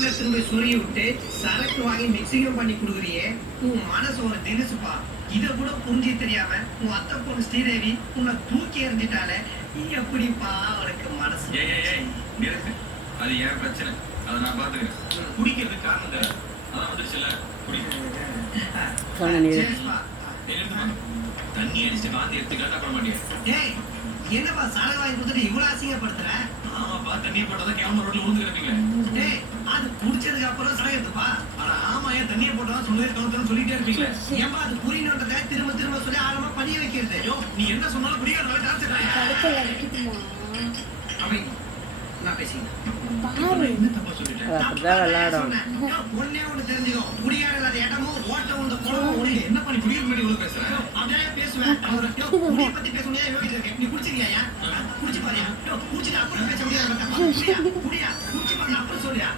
முதல்ல திரும்ப சொருகி விட்டு சரக்கு வாங்கி மிக்சிங்கும் பண்ணி கொடுக்குறியே, உன் மனசு ஒரு தினுசுப்பா. இத கூட புரிஞ்சு தெரியாம உன் அத்தை பொண்ணு ஸ்ரீதேவி உன்னை தூக்கி எறிஞ்சிட்டாலே, நீ எப்படிப்பா அவனுக்கு மனசு? நிறுத்து, அது என் பிரச்சனை, அதை நான் பாத்துக்கிறேன். குடிக்கிறதுக்கு காரணம் தான், அதான் வந்துருச்சுல்ல, தண்ணி அடிச்சு வாந்தி எடுத்துக்காட்டா பண்ண மாட்டேன். என்னப்பா சாலை வாங்கி கொடுத்துட்டு இவ்வளவு அசிங்கப்படுத்துற? ஆமாப்பா, தண்ணியை போட்டதான் கேமரா ரோட்ல விழுந்து கிடப்பீங்க. அது குடிச்சதுக்கு அப்புறம் சடையத்துப்பா. ஆனா ஆமா, ஏன் தண்ணியை போட்டதான் சொன்னதே கவுத்தன்னு சொல்லிட்டே இருப்பீங்களே. ஏன்பா அது புரியணுன்றத திரும்ப திரும்ப சொல்லி ஆழமா படிய வைக்கிறது? ஐயோ, நீ என்ன சொன்னாலும் புரியாத டார்ச்சர். நான் பேசிக்கிறேன். என்ன தப்பா சொல்லிட்டேன்? ஒன்னே ஒண்ணு தெரிஞ்சுக்கோ, குடியாத இடமும் ஓட்ட உண்ட குளமும் என்ன பண்ணி குடிக்கிற மாதிரி இவ்வளவு பேசுறேன்? அப்படியே பேசுவேன். குடியை பத்தி பேச முடியாது யோசிச்சிருக்கேன். நீ குடிச்சிருக்கியா? குடிச்சு பாரியா? குடிச்சிட்டு அப்புறம் பேச முடியாது. குடியா குடிச்சு பாரு, அப்புறம் சொல்லியா?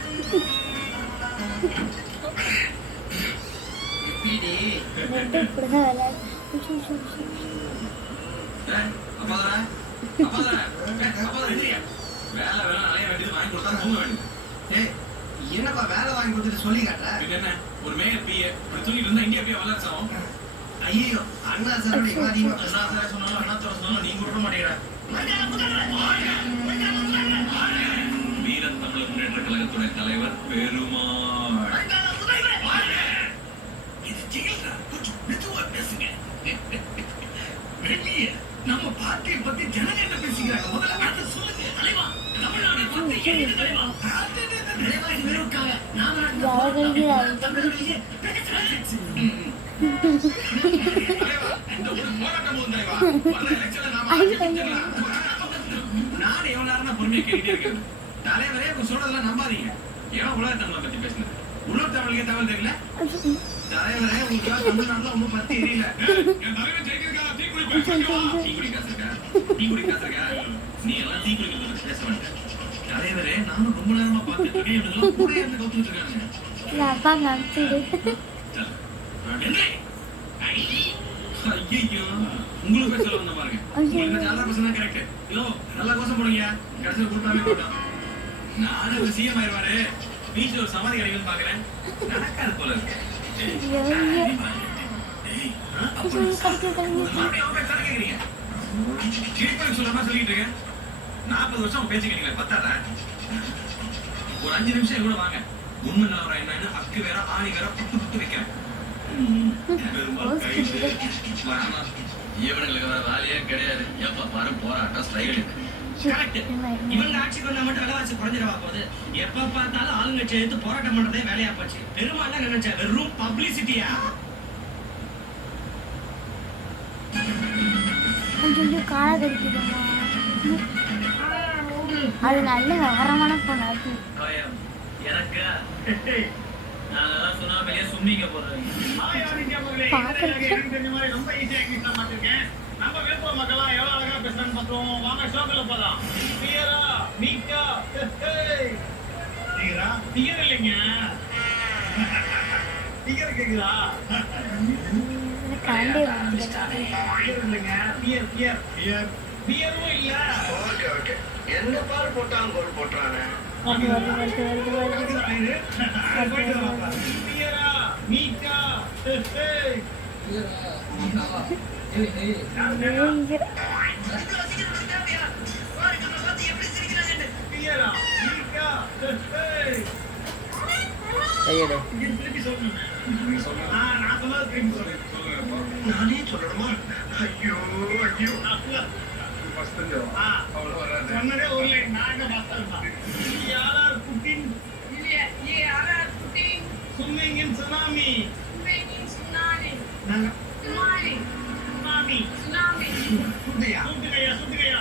என்னப்பா வேலை வாங்கி கொடுத்துட்டு சொல்லி காட்டுற? ஒரு மேயர் பிஏ தூங்கிட்டு இருந்தா இந்தியா போய் வளர்ச்சாவும். ஐயோ, அண்ணா சார் அதிகமா சொன்னாலும் அண்ணா சொன்னாலும் நீங்க விட மாட்டேங்கிற. வீரன் தமிழர் முன்னேற்ற கழகத்துடைய தலைவர் பெருமாள். நம்ம பார்ட்டியை பத்தி ஜனங்க என்ன பேசிக்கிறாங்க? முதல்ல அதை சொல்லுங்க தலைவா. தமிழ்நாடு பத்தி என்ன தலைவா? நான் எவ்வளவு நேரம் பொறுமையை கேட்டுட்டே இருக்கேன். தலைவரே சொல்றதெல்லாம் நம்பாதீங்க. ஏன் உலக தமிழை பத்தி பேசுனது? உலக தமிழுக்கே தமிழ் தெரியல. தலைவரே உங்களுக்கு தமிழ்நாட்டுல ஒன்னும் பத்தி தெரியல. நீ எல்லாம் தீ குடிக்கிறது பேச வேண்டாம். தலைவரே, நானும் ரொம்ப நேரமா பார்த்துட்டு இருக்கேன். இவங்க கூட இருந்து கவுத்துட்டு இருக்காங்க. ஐயோ, உங்களுக்கு பேச வந்த பாருங்க. உங்களுக்கு நல்லா பேசுனா கரெக்ட். இல்லோ நல்லா கோசம் போடுங்க. கடைசியில் கூட்டாமே போட்டோம். நானும் ஒரு சிஎம் ஆயிடுவாரு. வீட்டுல ஒரு சமாதி கிடைக்குன்னு பாக்குறேன். நடக்காது போல இருக்கு. சொல்லிட்டு இருக்கேன். 40 வருஷம் பேச்சு கேட்டீங்களா? பத்தாத ஒரு 5 நிமிஷம் கூட வாங்க. உண்மை நிலவரம் என்னன்னு அக்கு வேற ஆணி வேற புட்டு புட்டு வைக்கிறேன். இவனுங்களுக்கு வேலையே கிடையாது. எப்ப பாரு போராட்டம் ஸ்ட்ரைக். இவங்க ஆட்சிக்கு வந்தா மட்டும் விலைவாசி குறைஞ்சிடவா போகுது? எப்ப பார்த்தாலும் ஆளுங்கட்சி எடுத்து போராட்டம் பண்றதே வேலையா போச்சு. பெருமாள் தான் நினைச்சா வெறும் பப்ளிசிட்டியா? அது நல்ல விவரமான பொண்ணு. எனக்கு நான் சுனாமிலே சும்மிக்க போறேன். ரொம்ப ஈஸியா எக்ஸாம் மாத்திருக்கேன். நம்ம விழுப்புரம் மக்கள்லாம் எவ்வளவு அழகா பேசுறான்னு பார்த்தோம். வாங்க ஷோக்கில் போலாம். பியரா மீக்கா பியரா பியர் இல்லைங்க. பியர் கேக்குதா? என்ன பாரு போட்டாலும் கோல் போட்டுறானே. நானே சொல்லணுமா? ஐயோ ஐயோ சொன்னதே ஒரு லைன். நாங்க swimming in tsunami. Tsunami. Sudigaya.